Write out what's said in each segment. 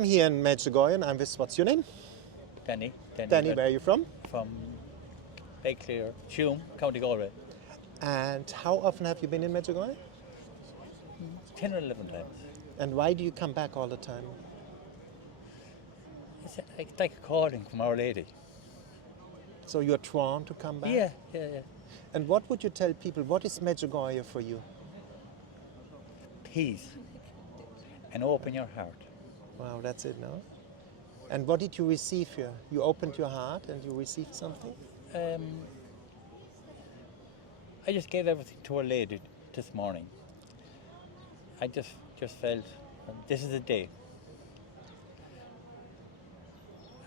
I'm here in Medjugorje and I'm with, what's your name? Danny. Danny, where are you from? From Clear, Hume, County Galway. And how often have you been in Medjugorje? 10 or 11 times. And why do you come back all the time? It's like a calling from Our Lady. So you're drawn to come back? Yeah. And what would you tell people, what is Medjugorje for you? Peace. And open your heart. Wow, that's it, no? And what did you receive here? You opened your heart and you received something? I just gave everything to Our Lady this morning. I just felt this is the day.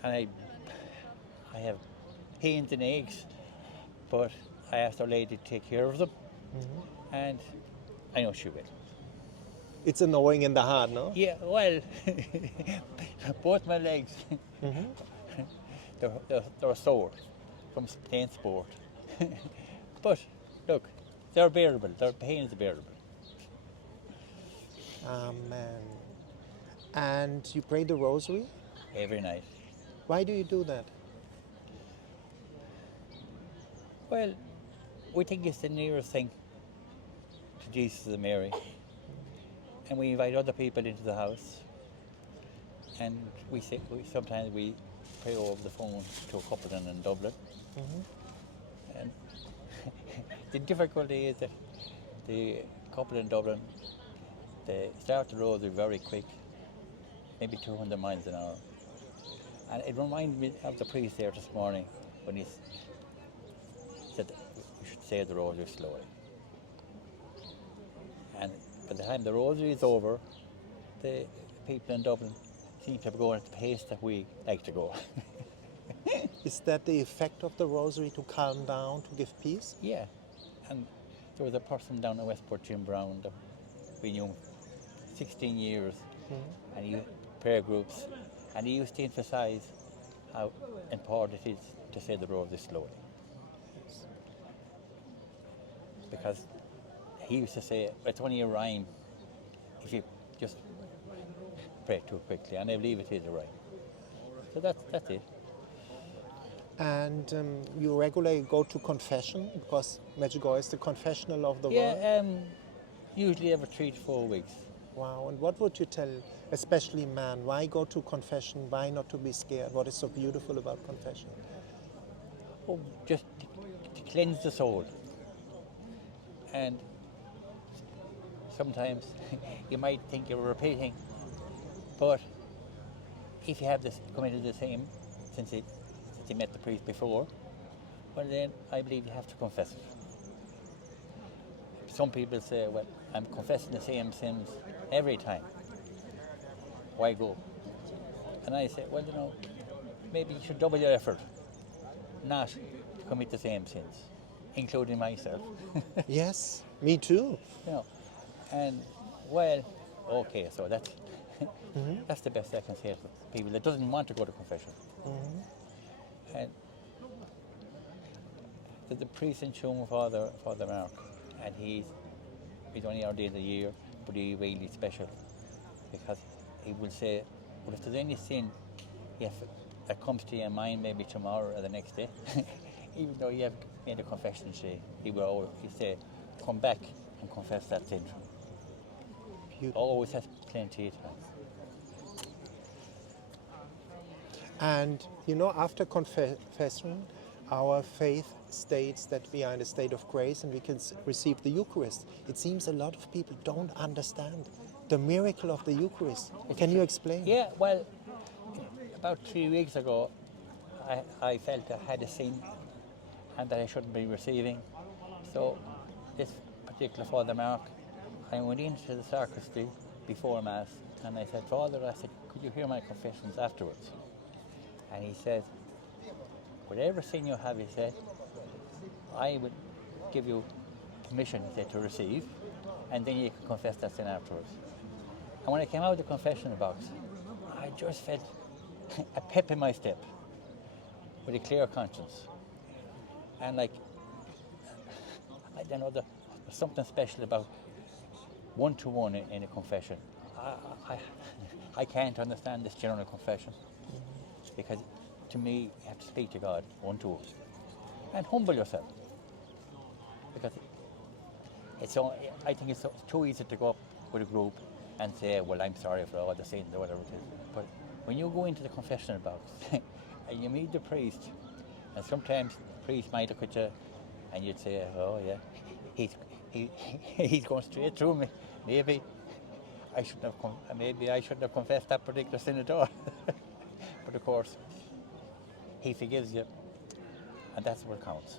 And I have hens and eggs, but I asked Our Lady to take care of them, and I know she will. It's a knowing in the heart, no? Yeah, well, both my legs, they're sore from playing sport. But look, they're bearable, their pain is bearable. Amen. And you pray the Rosary? Every night. Why do you do that? Well, we think it's the nearest thing to Jesus and Mary. And we invite other people into the house. And sometimes we pray over the phone to a couple in Dublin. And the difficulty is that the couple in Dublin, they start the rosary very quick, maybe 200 miles an hour. And it reminded me of the priest there this morning when he said that we should say the rosary slowly. And by the time the rosary is over, the people in Dublin seem to be going at the pace that we like to go. Is that the effect of the Rosary, to calm down, to give peace? Yeah. And there was a person down in Westport, Jim Brown, that we knew 16 years, and he prayer groups, and he used to emphasize how important it is to say the rosary slowly. Because he used to say, it's only a rhyme if you just pray too quickly, and I believe it is a rhyme. So that's it. And you regularly go to confession, because Medjugorje is the confessional of the world? Yeah, usually every 3 to 4 weeks. Wow, and what would you tell, especially man, why go to confession, why not to be scared? What is so beautiful about confession? Oh, just to cleanse the soul. And sometimes you might think you're repeating, but if you have this committed the same since you met the priest before, well then I believe you have to confess it. Some people say, well, I'm confessing the same sins every time. Why go? And I say, well, maybe you should double your effort, not to commit the same sins, including myself. Yes, me too. And well, okay, so that's that's the best I can say to people that doesn't want to go to confession. And the priest in Hume, Father Mark, and he's only ordained a year, but he's really special because he will say, well, if there's any sin that comes to your mind maybe tomorrow or the next day, even though you have made a confession today, he say, come back and confess that sin. He always has plenty of time. And after confession, our faith states that we are in a state of grace and we can receive the Eucharist. It seems a lot of people don't understand the miracle of the Eucharist. Can you explain? Yeah, well, about 3 weeks ago, I felt I had a sin and that I shouldn't be receiving. So this particular Father Mark, I went into the sacristy before Mass and I said, Father, could you hear my confessions afterwards? And he said, whatever sin you have, he said, I would give you permission, he said, to receive, and then you can confess that sin afterwards. And when I came out of the confession box, I just felt a pep in my step with a clear conscience. And I don't know, there's something special about one-to-one in a confession. I can't understand this general confession because to me you have to speak to God one to one and humble yourself because I think it's too easy to go up with a group and say, well, I'm sorry for all the sins or whatever it is. But when you go into the confessional box and you meet the priest, and sometimes the priest might look at you and you'd say, oh yeah, he's going straight through me. Maybe I shouldn't have confessed that particular sin at all. But of course, he forgives you, and that's what counts.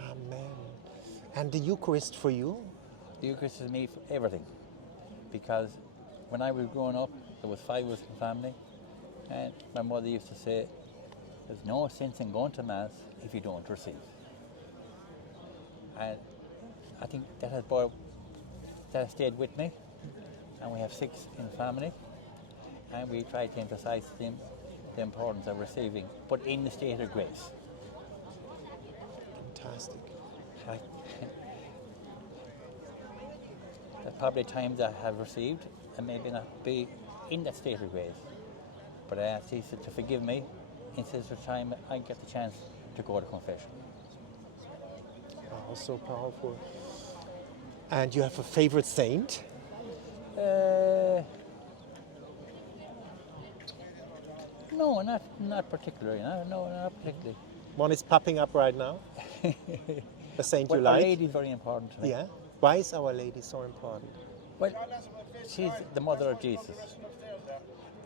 Amen. And the Eucharist for you? The Eucharist is me for everything, because when I was growing up, there was 5 of us in the family, and my mother used to say, there's no sense in going to Mass if you don't receive. And I think that has stayed with me, and we have 6 in the family, and we try to emphasize the importance of receiving, but in the state of grace. Fantastic. There's probably times I have received and maybe not be in that state of grace, but I ask Jesus to forgive me instead of the time I get the chance to go to confession. Oh, so powerful. And you have a favorite saint? No, not particularly. No, not particularly. One is popping up right now. A saint you like? Our Lady is very important to me. Yeah. Why is Our Lady so important? Well, she's the mother of Jesus,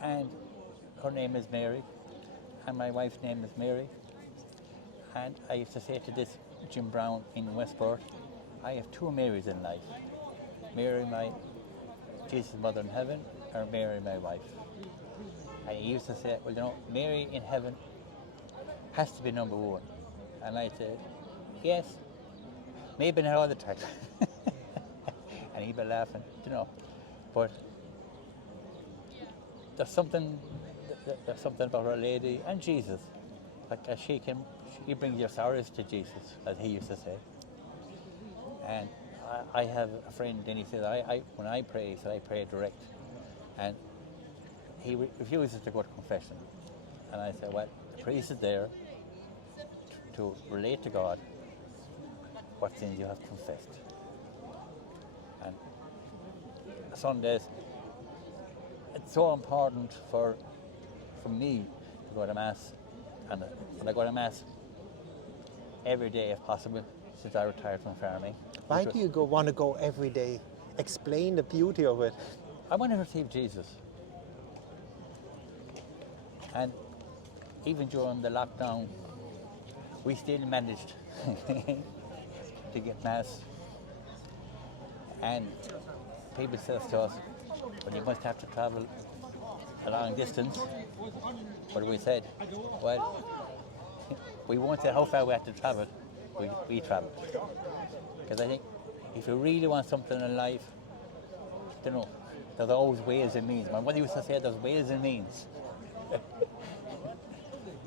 and her name is Mary, and my wife's name is Mary. And I used to say to this Jim Brown in Westport, I have 2 Marys in life. Mary, my Jesus' mother in heaven, or Mary, my wife. And he used to say, well, you know, Mary in heaven has to be number 1. And I said, yes, maybe not all the time. And he'd be laughing, you know. But there's something about Our Lady and Jesus. Like she brings your sorrows to Jesus, as he used to say. And I have a friend, and he says, when I pray, he said, I pray direct. And he refuses to go to confession. And I said, well, the priest is there to relate to God what sins you have confessed. And Sundays, it's so important for me to go to Mass, and I go to Mass every day if possible since I retired from farming. Why do you want to go every day? Explain the beauty of it. I want to receive Jesus. And even during the lockdown, we still managed to get Mass. And people say to us, well, you must have to travel a long distance. But we said, well, we won't say how far we have to travel, we travel. Because I think if you really want something in life, you know, there's always ways and means. My mother used to say there's ways and means.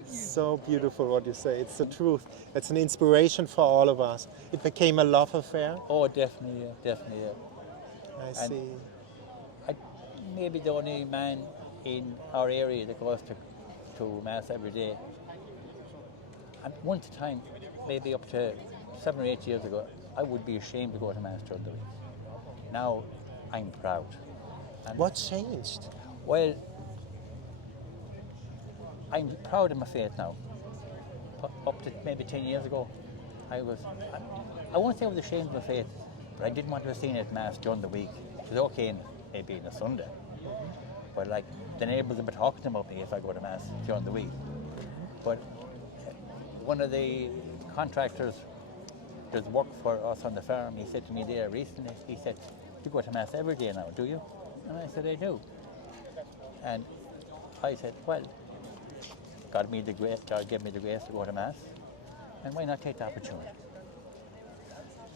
So beautiful what you say. It's the truth. It's an inspiration for all of us. It became a love affair. Oh, definitely, yeah. I see. Maybe the only man in our area that goes to Mass every day. And once a time, maybe up to 7 or 8 years ago, I would be ashamed to go to Mass during the week. Now, I'm proud. And what changed? Well, I'm proud of my faith now. Up to maybe 10 years ago, I won't say I was ashamed of my faith, but I didn't want to be seen at Mass during the week. It was okay maybe on a Sunday, but like the neighbours would be talking about me if I go to Mass during the week. But one of the contractors does work for us on the farm, he said to me there recently, he said, you go to Mass every day now, do you? And I said, I do. And I said, well, God gave me the grace to go to Mass, and why not take the opportunity?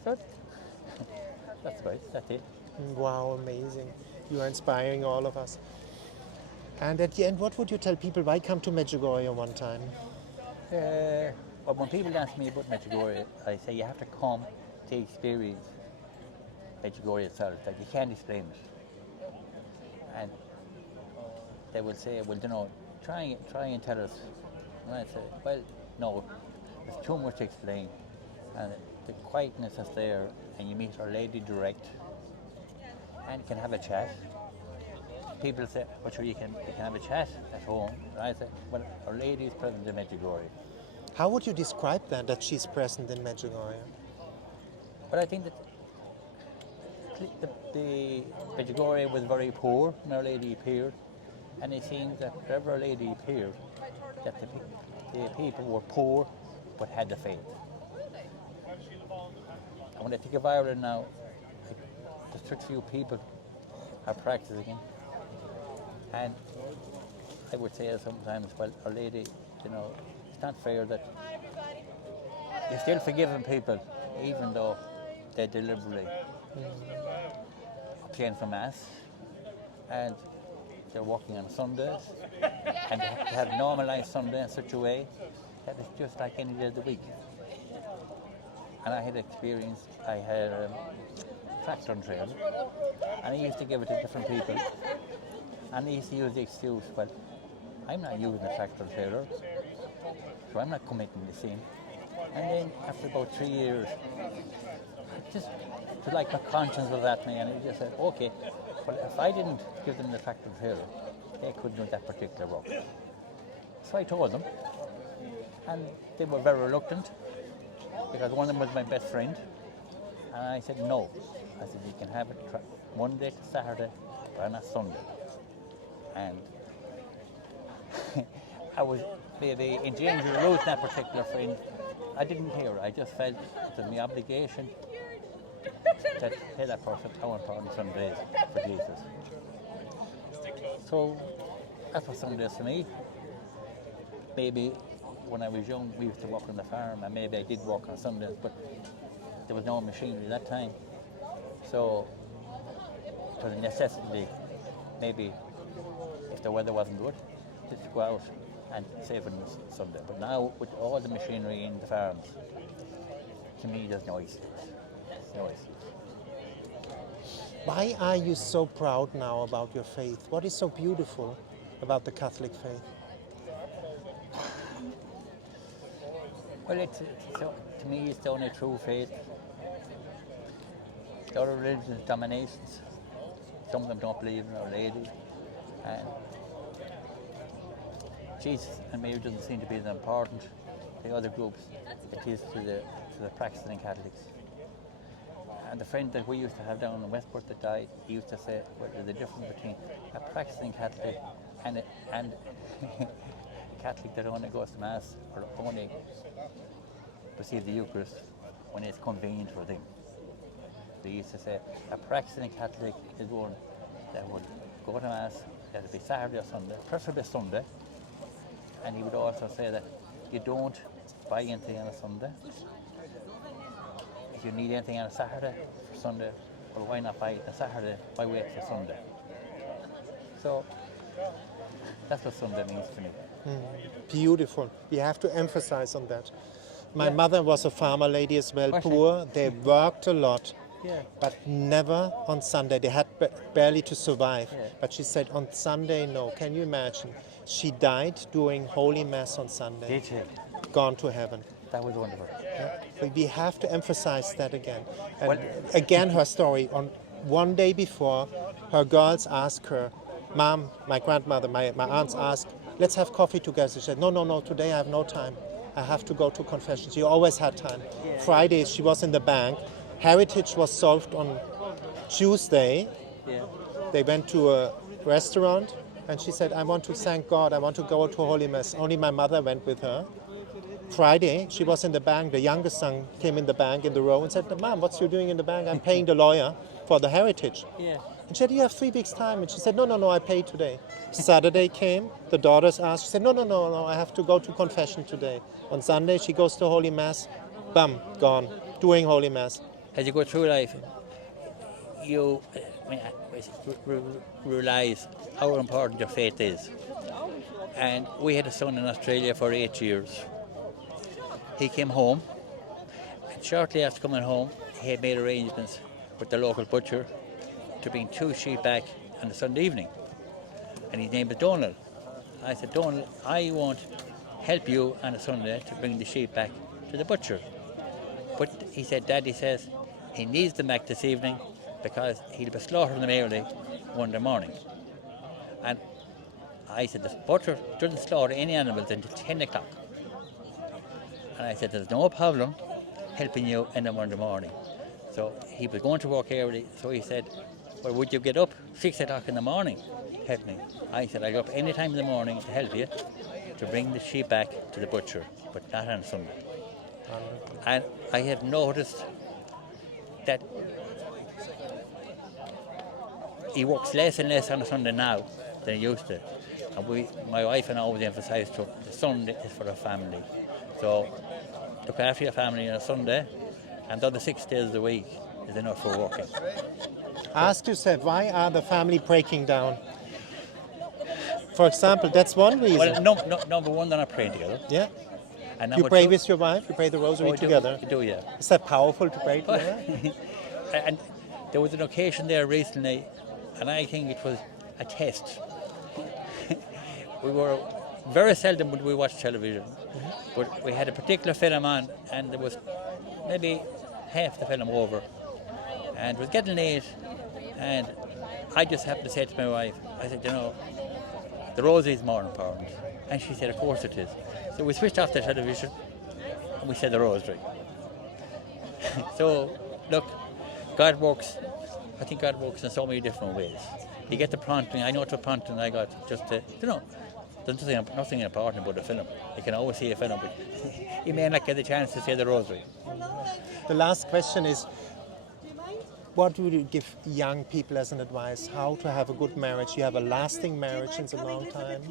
So that's right, that's it. Wow, amazing. You are inspiring all of us. And at the end, what would you tell people? Why come to Medjugorje one time? Well, when people ask me about Medjugorje, I say you have to come to experience Medjugorje itself, that you can't explain it. And they will say, well, you know, try and tell us. And I say, well, no, there's too much to explain. And the quietness is there, and you meet Our Lady direct, and you can have a chat. People say, well, sure, you can have a chat at home. And I say, well, Our Lady is present in Medjugorje. How would you describe that she's present in Medjugorje? But I think that the Medjugorje was very poor when Our Lady appeared, and it seems that wherever Our Lady appeared, that the people were poor but had the faith. And when I think of Ireland now, there's such few people are practicing, and I would say sometimes, well, Our Lady, you know, it's not fair that you're still forgiving people even though they deliberately obtain for Mass, and they're working on Sundays, and they have normalised Sunday in such a way that it's just like any day of the week. And I had experience, I had a tractor and trailer, and I used to give it to different people, and they used to use the excuse, well, I'm not using a tractor and trailer, so I'm not committing the sin. And then after about 3 years, just like my conscience was at me, and I just said, okay, well, if I didn't give them the tractor and trailer, they couldn't do that particular work. So I told them, and they were very reluctant, because one of them was my best friend, and I said, no. I said, you can have it Monday to Saturday, but not Sunday. And I was maybe in danger of losing that particular friend. I didn't care. I just felt it was my obligation to tell that person how important Sunday is for Jesus. So that's what Sunday is to me. Maybe when I was young, we used to work on the farm, and maybe I did work on Sundays, but there was no machinery at that time. So it was a necessity, maybe if the weather wasn't good, just to go out and save on Sunday. But now, with all the machinery in the farms, to me, there's no excuse. No excuse. Why are you so proud now about your faith? What is so beautiful about the Catholic faith? Well, to me, it's the only true faith. The other religions, dominations. Some of them don't believe in Our Lady, and Jesus and Mary doesn't seem to be as important. The other groups, it is to the practicing Catholics. And the friend that we used to have down in Westport that died, he used to say, well, there's a difference between a practicing Catholic and a Catholic that only goes to Mass or only receives the Eucharist when it's convenient for them. They used to say a practicing Catholic is one that would go to Mass, that would be Saturday or Sunday, preferably Sunday. And he would also say that you don't buy anything on a Sunday. If you need anything on a Saturday for Sunday, well, why not buy it on Saturday? Why wait for Sunday? So that's what Sunday means to me. Beautiful. We have to emphasize on that. My mother was a farmer lady as well, poor. They worked a lot, but never on Sunday. They had barely to survive. But she said on Sunday, no. Can you imagine? She died doing Holy Mass on Sunday. Did she? Gone to heaven. That was wonderful. But we have to emphasize that again. And again, her story. On one day before, her girls asked her, Mom, my grandmother, my aunts asked, let's have coffee together. She said, no, today I have no time. I have to go to confession. She always had time. Friday, she was in the bank. Heritage was solved on Tuesday. They went to a restaurant, and she said, I want to thank God. I want to go to Holy Mass. Only my mother went with her. Friday, she was in the bank. The youngest son came in the bank in the row and said, Mom, what's you doing in the bank? I'm paying the lawyer for the heritage. And she said, you have 3 weeks time. And she said, no, I paid today. Saturday came, the daughters asked, she said, no, I have to go to confession today. On Sunday, she goes to Holy Mass, bam, gone, doing Holy Mass. As you go through life, you realise how important your faith is. And we had a son in Australia for 8 years. He came home, and shortly after coming home, he had made arrangements with the local butcher to bring 2 sheep back on a Sunday evening. and his name is Donald. I said, Donald, I won't help you on a Sunday to bring the sheep back to the butcher. But he said, Daddy says he needs them back this evening because he'll be slaughtering them early Monday morning. And I said, the butcher doesn't slaughter any animals until 10 o'clock. And I said, there's no problem helping you in the Monday morning. So he was going to work early, so he said, well, would you get up 6 o'clock in the morning to help me? I said, I'll go up any time in the morning to help you to bring the sheep back to the butcher, but not on Sunday. And I have noticed that he works less and less on a Sunday now than he used to. And my wife and I always emphasise to him, the Sunday is for a family. So look after your family on a Sunday, and the other 6 days of the week is enough for working. Ask yourself, why are the family breaking down? For example, that's one reason. Well, number one, they're not praying together. Yeah. And You pray with your wife, you pray the Rosary together. I do, yeah. Is that powerful to pray together? And there was an occasion there recently, and I think it was a test. We were very seldom would we watch television, but we had a particular film on, and there was maybe half the film over, and it was getting late, and I just happened to say to my wife, I said, you know, the Rosary is more important. And she said, of course it is. So we switched off the television and we said the Rosary. So, look, God works, I think God works in so many different ways. You get the prompting, I know what prompting I got just to, you know, there's nothing important about a film. You can always see a film, but you may not get the chance to say the Rosary. The last question is, what would you give young people as an advice? How to have a good marriage? You have a lasting marriage in a long time?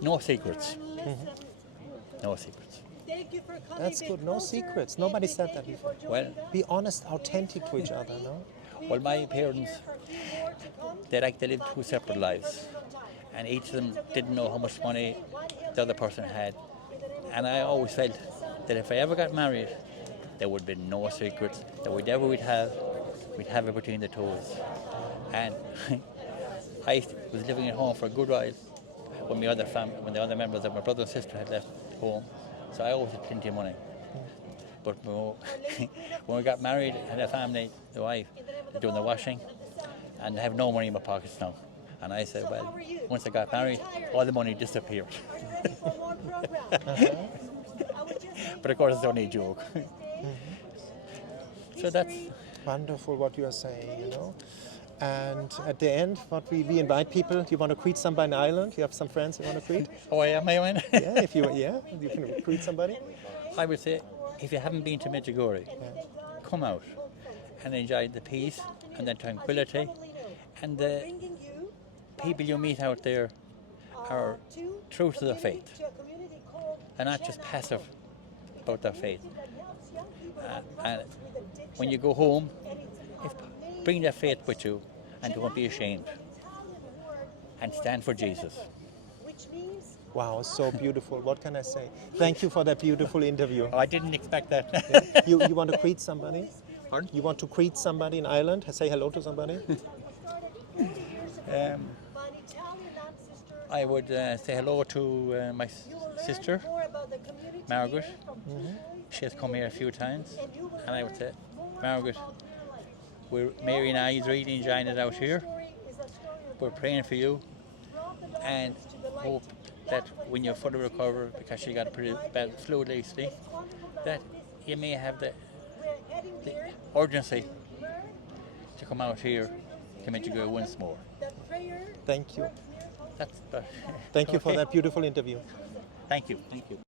No secrets. No secrets. That's good. No secrets. Nobody said that before. Well, be honest, authentic to each other, no? Well, my parents, they lived 2 separate lives, and each of them didn't know how much money the other person had. And I always felt that if I ever got married, there would be no secrets, that whatever we'd have it between the toes. And I was living at home for a good while when the other members of my brother and sister had left home, so I always had plenty of money. But when we got married, I had a family, the wife, doing the washing, and I have no money in my pockets now. And I said, well, once I got married, all the money disappeared. But of course, it's only a joke. So that's wonderful what you are saying, you know. And at the end, what we invite people. Do you want to greet somebody in Ireland? You have some friends you want to greet? Oh, I am, yeah, you can greet somebody. I would say, if you haven't been to Medjugorje, come out and enjoy the peace and the tranquility, and the people you meet out there are true to their faith and not just passive about their faith. And when you go home, bring that faith with you and don't be ashamed, and stand for Jesus. Wow, so beautiful. What can I say? Thank you for that beautiful interview. Oh, I didn't expect that. You want to greet somebody? Pardon? You want to greet somebody in Ireland? Say hello to somebody? I would say hello to my sister, Margaret. She has come here a few times, and I would say, Margaret, Mary and I is really enjoying it out here. We're praying for you, and hope that when you're fully recovered, because she got a pretty bad flu lately, that you may have the urgency to come out here to Medjugorje once more. Thank you. Thank you for that beautiful interview. Thank you.